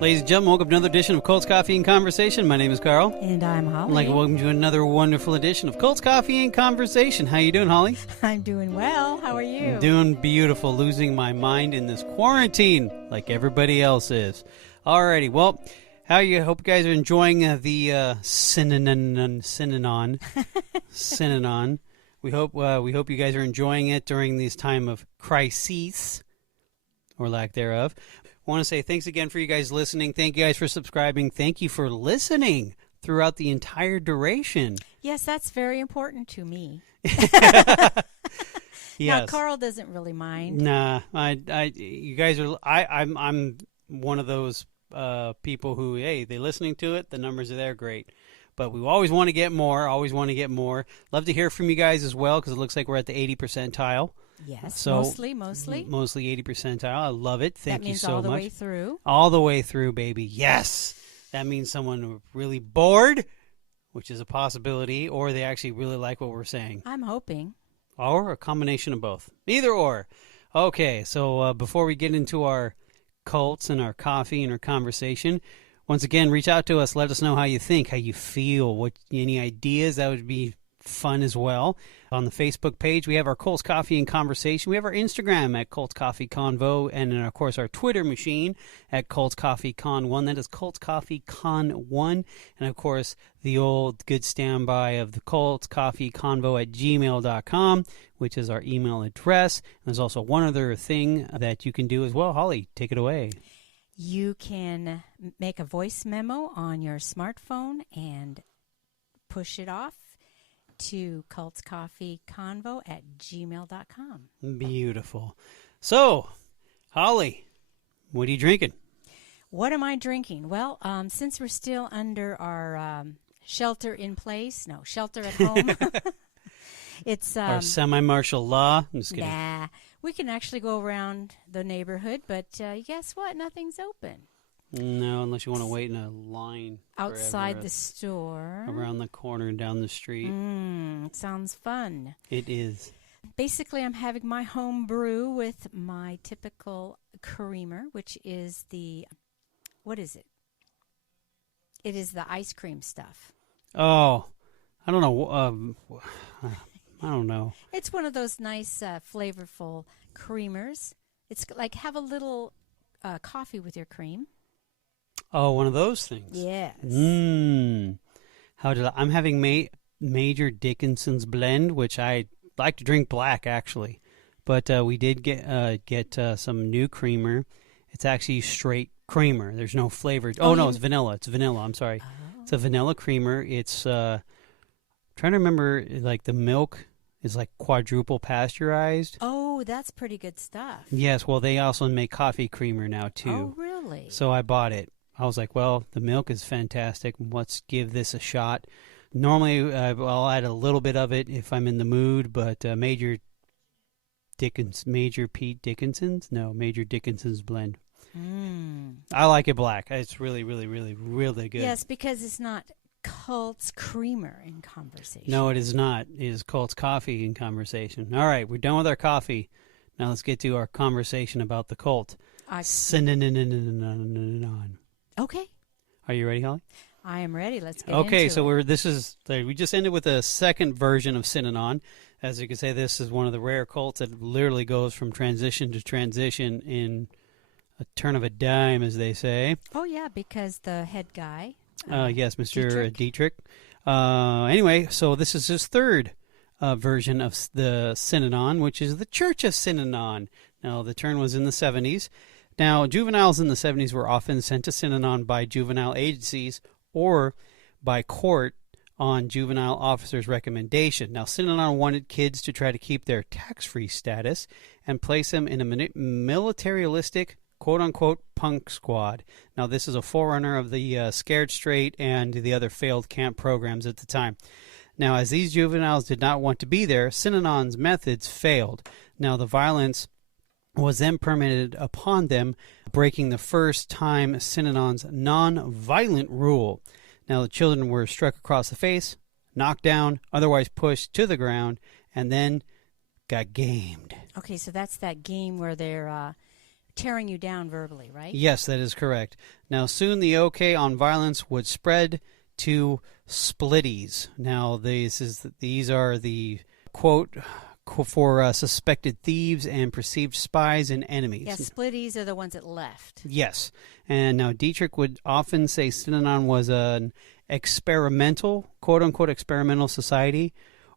Ladies and gentlemen, welcome to another edition of Colts Coffee and Conversation. My name is Carl. And I'm Holly. I'd like to welcome you to another wonderful edition of Colts Coffee and Conversation. How you doing, Holly? I'm doing well. How are you? Doing beautiful. Losing my mind in this quarantine like everybody else is. Alrighty, well, how are you? Hope you guys are enjoying the Synanon. Synanon. We hope you guys are enjoying it during this time of crisis, or lack thereof. I want to say thanks again for you guys listening. Thank you guys for subscribing. Thank you for listening throughout the entire duration. Yes, that's very important to me. Yes. Now, Carl doesn't really mind. Nah, you guys are. I'm one of those people who, hey, they're listening to it. The numbers are there, great. But we always want to get more. Always want to get more. Love to hear from you guys as well, because it looks like we're at the 80 percentile. Yes, so mostly. Mostly 80 percentile. I love it. Thank you so much. That means all the way through. All the way through, baby. Yes. That means someone really bored, which is a possibility, or they actually really like what we're saying. I'm hoping. Or a combination of both. Either or. Okay, so before we get into our cults and our coffee and our conversation, once again, reach out to us. Let us know how you think, how you feel, any ideas. That would be fun as well. On the Facebook page, we have our Colts Coffee and Conversation. We have our Instagram at Colts Coffee Convo, and then, of course, our Twitter machine at Colts Coffee Con 1. That is Colts Coffee Con 1. And, of course, the old good standby of the Colts Coffee Convo at gmail.com, which is our email address. And there's also one other thing that you can do as well. Holly, take it away. You can make a voice memo on your smartphone and push it off to cultscoffeeconvo at gmail.com. Beautiful. So, Holly, what are you drinking? What am I drinking? Well, since we're still under our shelter at home. It's our semi-martial law. I'm just kidding. Nah, we can actually go around the neighborhood, but guess what? Nothing's open. No, unless you want to wait in a line outside the store, around the corner, down the street. Sounds fun. It is. Basically, I'm having my home brew with my typical creamer, which is what is it? It is the ice cream stuff. Oh, I don't know. I don't know. It's one of those nice, flavorful creamers. It's like have a little coffee with your cream. Oh, one of those things. Yes. I'm having Major Dickinson's blend, which I like to drink black actually, but we did get some new creamer. It's actually straight creamer. There's no flavor. No, it's vanilla. It's vanilla. I'm sorry. Oh. It's a vanilla creamer. It's trying to remember, like the milk is like quadruple pasteurized. Oh, that's pretty good stuff. Yes. Well, they also make coffee creamer now too. Oh, really? So I bought it. I was like, well, the milk is fantastic. Let's give this a shot. Normally, I'll add a little bit of it if I'm in the mood, but Major Pete Dickinson's blend. I like it black. It's really, really, really, really good. Yes, because it's not Colts creamer in conversation. No, it is not. It is Colts coffee in conversation. All right, we're done with our coffee. Now let's get to our conversation about the Colt. Synanon. Okay. Are you ready, Holly? I am ready. Let's get into it. Okay, we just ended with a second version of Synanon. As you can say, this is one of the rare Colts that literally goes from transition to transition in a turn of a dime, as they say. Oh, yeah, because the head guy. Yes, Mr. Dietrich. Anyway, so this is his third version of the Synanon, which is the Church of Synanon. Now, the turn was in the 70s. Now, juveniles in the 70s were often sent to Synanon by juvenile agencies or by court on juvenile officers' recommendation. Now, Synanon wanted kids to try to keep their tax-free status and place them in a militaristic, quote-unquote, punk squad. Now, this is a forerunner of the Scared Straight and the other failed camp programs at the time. Now, as these juveniles did not want to be there, Synanon's methods failed. Now, the violence was then permitted upon them, breaking the first time Synanon's non-violent rule. Now, the children were struck across the face, knocked down, otherwise pushed to the ground, and then got gamed. Okay, so that's that game where they're tearing you down verbally, right? Yes, that is correct. Now, soon the OK on violence would spread to splitties. Now, these are the quote for suspected thieves and perceived spies and enemies. Yes, splitties are the ones that left. Yes. And now Dietrich would often say Synanon was an experimental, quote-unquote, experimental society,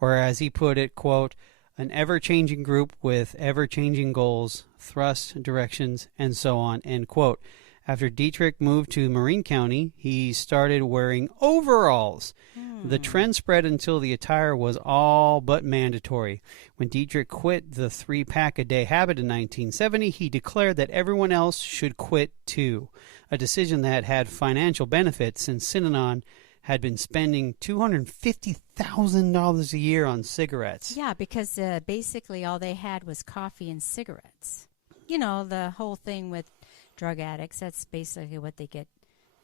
or as he put it, quote, an ever-changing group with ever-changing goals, thrusts, directions, and so on, end quote. After Dietrich moved to Marin County, he started wearing overalls. The trend spread until the attire was all but mandatory. When Dietrich quit the 3-pack-a-day habit in 1970, he declared that everyone else should quit too, a decision that had financial benefits since Synanon had been spending $250,000 a year on cigarettes. Yeah, because basically all they had was coffee and cigarettes. You know, the whole thing with drug addicts, that's basically what they get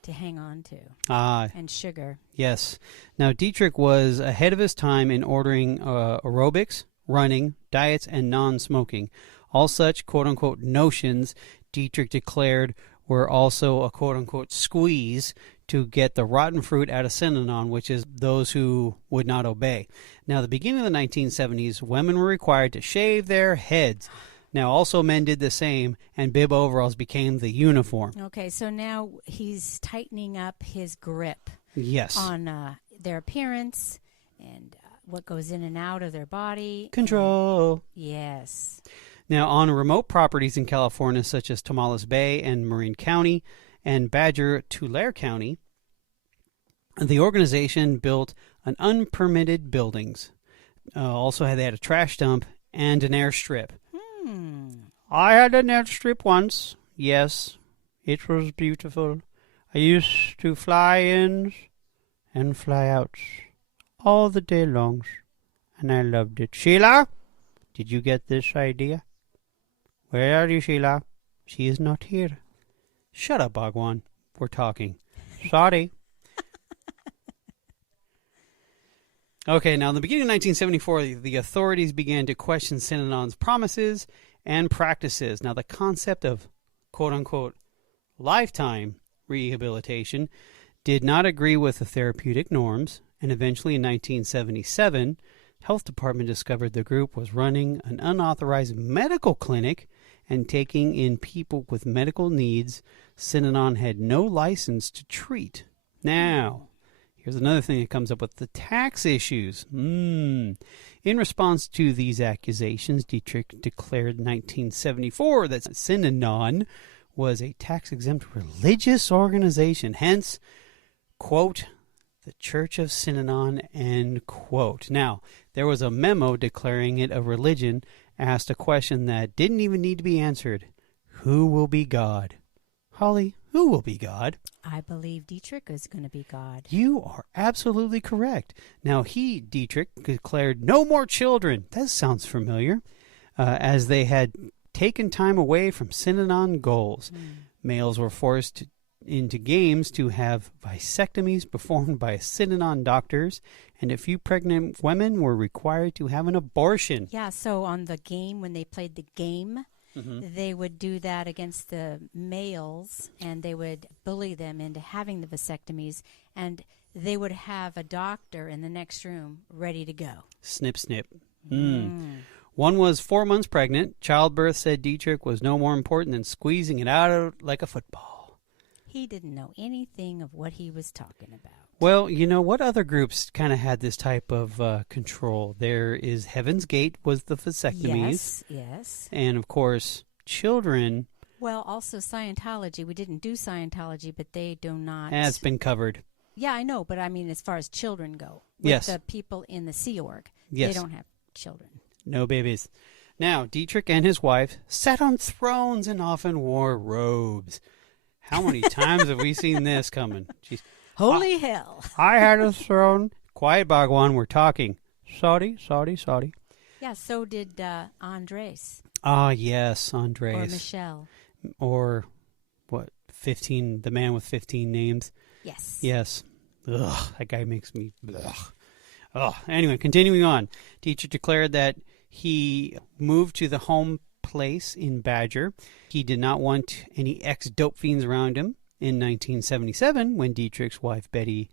to hang on to. And sugar. Yes. Now, Dietrich was ahead of his time in ordering aerobics, running, diets, and non-smoking. All such quote-unquote notions, Dietrich declared, were also a quote-unquote squeeze to get the rotten fruit out of Synanon, which is those who would not obey. Now, at the beginning of the 1970s, women were required to shave their heads. Now, also men did the same, and bib overalls became the uniform. Okay, so now he's tightening up his grip. Yes. On their appearance and what goes in and out of their body. Control. Yes. Now, on remote properties in California, such as Tomales Bay and Marin County and Badger Tulare County, the organization built an unpermitted buildings. Also, they had a trash dump and an airstrip. I had an airstrip once. Yes, it was beautiful. I used to fly in and fly out all the day long, and I loved it. Sheila, did you get this idea? Where are you, Sheila? She is not here. Shut up, Bhagwan. We're talking. Sorry. Okay, now in the beginning of 1974, the authorities began to question Synanon's promises and practices. Now, the concept of quote-unquote lifetime rehabilitation did not agree with the therapeutic norms, and eventually in 1977, Health Department discovered the group was running an unauthorized medical clinic and taking in people with medical needs Synanon had no license to treat. Now, here's another thing that comes up with the tax issues. In response to these accusations, Dietrich declared in 1974 that Synanon was a tax-exempt religious organization, hence, quote, the Church of Synanon, end quote. Now, there was a memo declaring it a religion, asked a question that didn't even need to be answered. Who will be God? Holly, who will be God? I believe Dietrich is going to be God. You are absolutely correct. Now, Dietrich, declared no more children. That sounds familiar. As they had taken time away from Synanon goals. Males were forced into games to have vasectomies performed by Synanon doctors, and a few pregnant women were required to have an abortion. Yeah, so on the game, when they played the game, they would do that against the males, and they would bully them into having the vasectomies, and they would have a doctor in the next room ready to go. Snip, snip. One was 4 months pregnant. Childbirth, said Dietrich, was no more important than squeezing it out like a football. He didn't know anything of what he was talking about. Well, you know, what other groups kind of had this type of control? There is Heaven's Gate was the vasectomies. Yes. And, of course, children. Well, also Scientology. We didn't do Scientology, but they do not. It's been covered. Yeah, I know, but I mean as far as children go. Yes. The people in the Sea Org. Yes. They don't have children. No babies. Now, Dietrich and his wife sat on thrones and often wore robes. How many times have we seen this coming? Jeez. Holy hell. I had a throne. Quiet, Bhagwan. We're talking. Sorry. Yeah, so did Andres. Ah, yes, Andres. Or Michelle. Or, what, 15, the man with 15 names? Yes. Yes. Ugh, that guy makes me... Ugh. Anyway, continuing on. Dietrich declared that he moved to the home place in Badger. He did not want any ex-dope fiends around him. In 1977, when Dietrich's wife Betty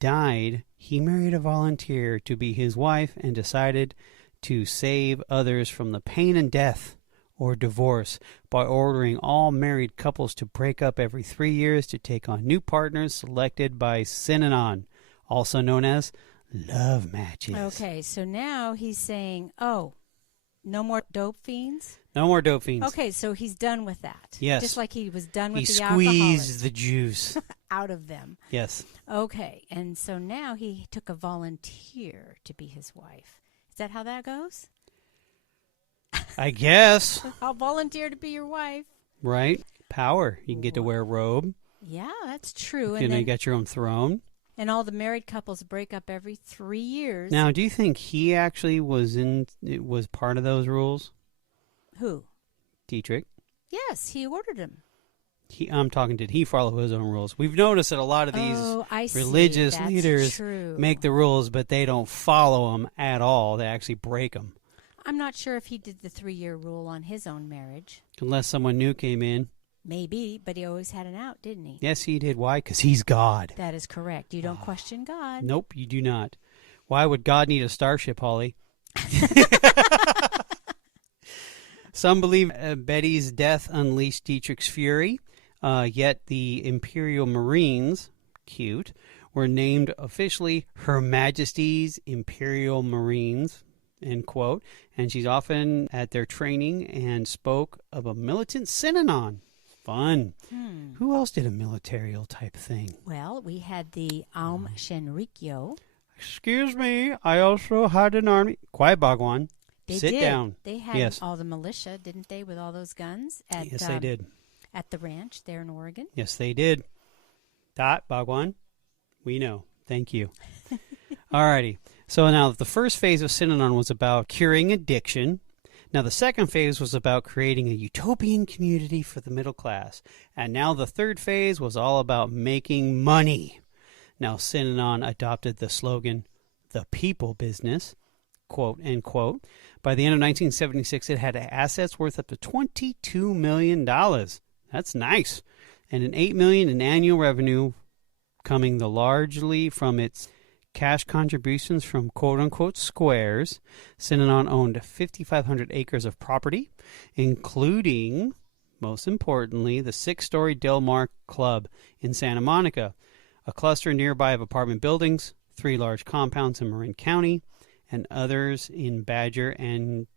died, he married a volunteer to be his wife and decided to save others from the pain and death or divorce by ordering all married couples to break up every 3 years to take on new partners selected by Synanon, also known as love matches. Okay, so now he's saying, oh, no more dope fiends? No more dope fiends. Okay, so he's done with that. Yes. Just like he was done with He the squeezed the juice. out of them. Yes. Okay, and so now he took a volunteer to be his wife. Is that how that goes? I guess. I'll volunteer to be your wife. Right? Power. You can get to wear a robe. Yeah, that's true. You know, you got your own throne. And all the married couples break up every 3 years. Now, do you think he actually was part of those rules? Who? Dietrich. Yes, he ordered him. I'm talking, did he follow his own rules? We've noticed that a lot of these religious leaders make the rules, but they don't follow them at all. They actually break them. I'm not sure if he did the 3-year rule on his own marriage. Unless someone new came in. Maybe, but he always had an out, didn't he? Yes, he did. Why? Because he's God. That is correct. You don't question God. Nope, you do not. Why would God need a starship, Holly? Some believe Betty's death unleashed Dietrich's fury, yet the Imperial Marines, cute, were named officially Her Majesty's Imperial Marines, end quote, and she's often at their training and spoke of a militant Synanon. Fun. Who else did a military type thing? Well, we had the Aum Shinrikyo. Excuse me, I also had an army. Quiet, Bhagwan. Sit down. They had all the militia, didn't they, with all those guns? Yes, they did. At the ranch there in Oregon? Yes, they did. Bhagwan, we know. Thank you. All righty. So now the first phase of Synanon was about curing addiction. Now the second phase was about creating a utopian community for the middle class. And now the third phase was all about making money. Now Synanon adopted the slogan, the people business, quote, end quote. By the end of 1976, it had assets worth up to $22 million. That's nice. And an $8 million in annual revenue coming largely from its cash contributions from quote-unquote squares. Synanon owned 5,500 acres of property, including, most importantly, the 6-story Del Mar Club in Santa Monica, a cluster nearby of apartment buildings, 3 large compounds in Marin County, and others in Badger and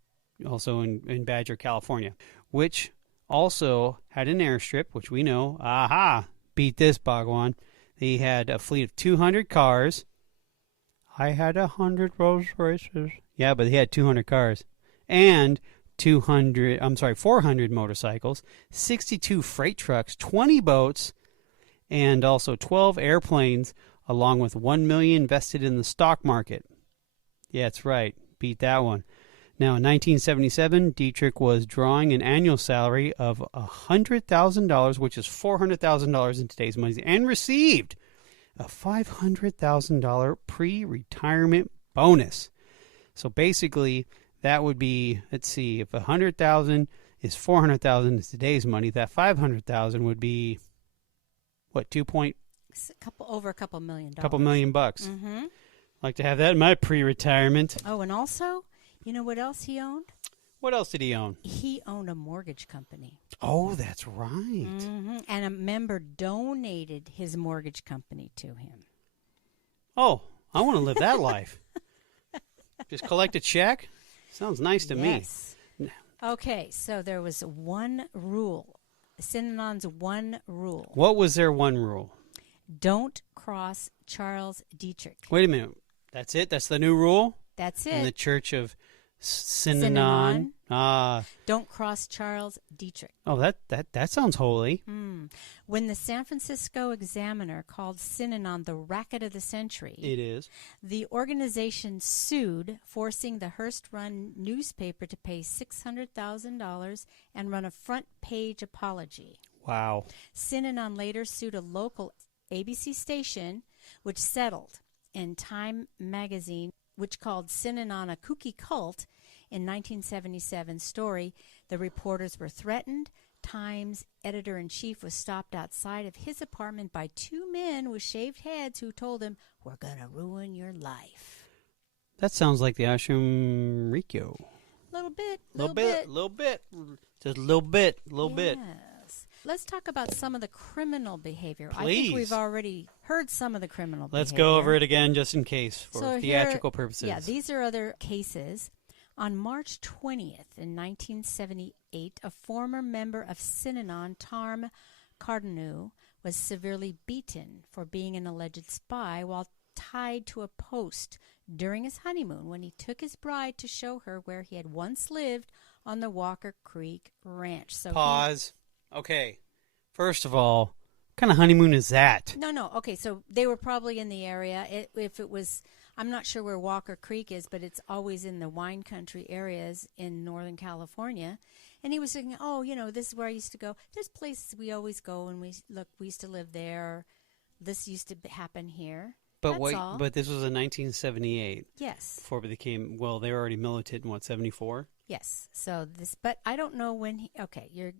also in Badger, California, which also had an airstrip, which we know. Aha! Beat this, Bhagwan. They had a fleet of 200 cars. I had 100 Rolls Royces. Yeah, but they had 200 cars. And 400 motorcycles, 62 freight trucks, 20 boats, and also 12 airplanes, along with $1 million invested in the stock market. Yeah, that's right. Beat that one. Now, in 1977, Dietrich was drawing an annual salary of $100,000, which is $400,000 in today's money, and received a $500,000 pre-retirement bonus. So basically, that would be, let's see, if $100,000 is $400,000 in today's money, that $500,000 would be, what, over a couple $1 million. Couple $1 million bucks. Mm-hmm. Like to have that in my pre-retirement. Oh, and also, you know what else he owned? What else did he own? He owned a mortgage company. Oh, that's right. Mm-hmm. And a member donated his mortgage company to him. Oh, I want to live that life. Just collect a check? Sounds nice to me. Okay, so there was one rule. Synanon's one rule. What was their one rule? Don't cross Charles Dietrich. Wait a minute. That's it? That's the new rule? That's it. In the Church of Synanon. Don't cross Charles Dietrich. Oh, that sounds holy. When the San Francisco Examiner called Synanon the racket of the century, it is. The organization sued, forcing the Hearst-run newspaper to pay $600,000 and run a front-page apology. Wow. Synanon later sued a local ABC station, which settled, and Time magazine, which called Synanon a kooky cult, In 1977's story, the reporters were threatened. Times editor-in-chief was stopped outside of his apartment by two men with shaved heads who told him, "We're going to ruin your life." That sounds like the Ashram Rikyo. Little bit. Just a little bit. Yes. Let's talk about some of the criminal behavior. Please. I think we've already heard some of the criminal behavior. Let's go over it again just in case for theatrical purposes. Yeah, these are other cases. On March 20th in 1978, a former member of Synanon, Tarm Cardanu, was severely beaten for being an alleged spy while tied to a post during his honeymoon when he took his bride to show her where he had once lived on the Walker Creek Ranch. So Pause. Okay. First of all, what kind of honeymoon is that? No. Okay, so they were probably in the area. If it was, I'm not sure where Walker Creek is, but it's always in the wine country areas in Northern California. And he was saying, "Oh, this is where I used to go. There's places we always go, and we used to live there. This used to happen here." But That's wait, all. but this was in 1978. Yes. Before it became, well, they were already militant in 74? Yes. So but I don't know when you're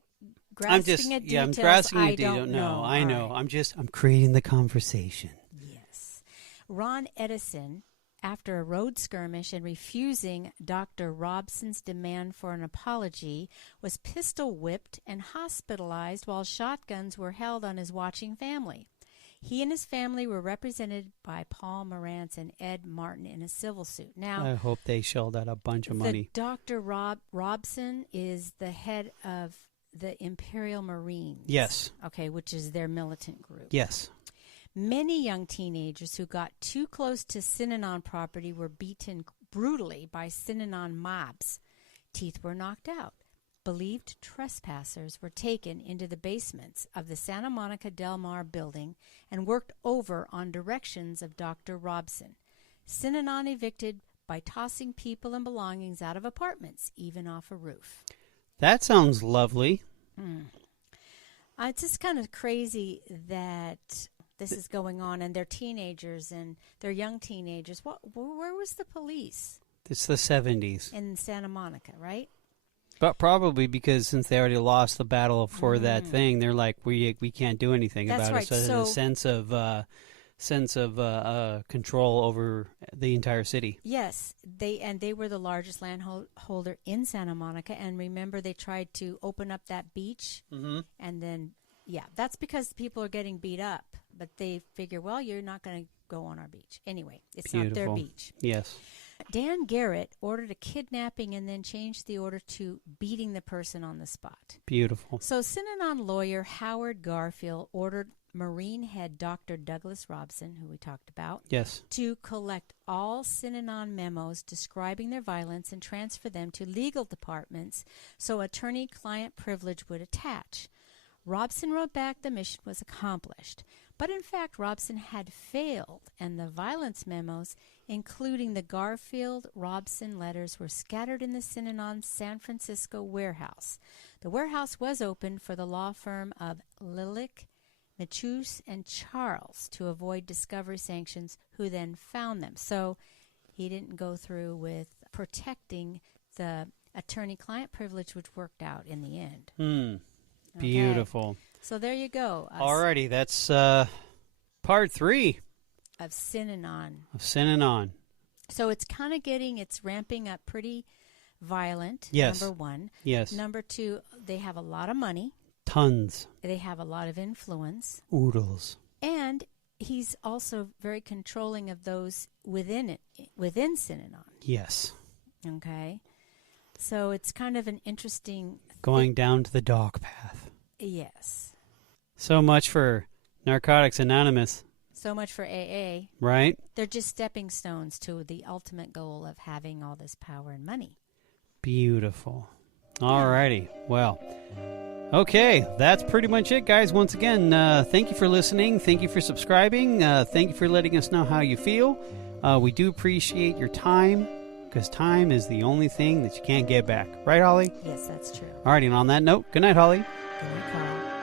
grasping at details. I'm grasping at details. I don't know. I know. Right. I'm creating the conversation. Yes. Ron Edison, after a road skirmish and refusing Dr. Robson's demand for an apology, was pistol whipped and hospitalized while shotguns were held on his watching family. He and his family were represented by Paul Morantz and Ed Martin in a civil suit. Now, I hope they shelled out a bunch of money. Dr. Robson is the head of the Imperial Marines. Yes. Okay, which is their militant group. Yes. Many young teenagers who got too close to Synanon property were beaten brutally by Synanon mobs. Teeth were knocked out. Believed trespassers were taken into the basements of the Santa Monica Del Mar building and worked over on directions of Dr. Robson. Synanon evicted by tossing people and belongings out of apartments, even off a roof. That sounds lovely. It's just kind of crazy that this is going on, and they're teenagers, and they're young teenagers. Where was the police? It's the 70s. In Santa Monica, right? But probably because since they already lost the battle for that thing, they're like, we can't do anything about right. it. So there's a sense of control over the entire city. Yes, they were the largest landholder in Santa Monica, and remember they tried to open up that beach, and then that's because people are getting beat up, but they figure, well, you're not going to go on our beach anyway. It's Beautiful. Not their beach. Yes. Dan Garrett ordered a kidnapping and then changed the order to beating the person on the spot. Beautiful. So Synanon lawyer Howard Garfield ordered Marine head Dr. Douglas Robson, who we talked about, Yes. to collect all Synanon memos describing their violence and transfer them to legal departments so attorney-client privilege would attach. Robson wrote back the mission was accomplished. But in fact, Robson had failed, and the violence memos, including the Garfield-Robson letters, were scattered in the Synanon San Francisco warehouse. The warehouse was opened for the law firm of Lilick, Michus, and Charles to avoid discovery sanctions, who then found them. So he didn't go through with protecting the attorney-client privilege, which worked out in the end. Beautiful. Okay. So there you go. Alrighty, that's part 3 of Synanon. So it's kind of it's ramping up pretty violent, yes. Number 1. Yes. Number 2, they have a lot of money. Tons. They have a lot of influence. Oodles. And he's also very controlling of those within Synanon. Yes. Okay. So it's kind of an interesting... Going down to the dark path. Yes. So much for Narcotics Anonymous. So much for AA. Right? They're just stepping stones to the ultimate goal of having all this power and money. Beautiful. Alrighty. Well, okay. That's pretty much it, guys. Once again, thank you for listening. Thank you for subscribing. Thank you for letting us know how you feel. We do appreciate your time, because time is the only thing that you can't get back. Right, Holly? Yes, that's true. Alrighty, and on that note, good night, Holly. Good night, Carl.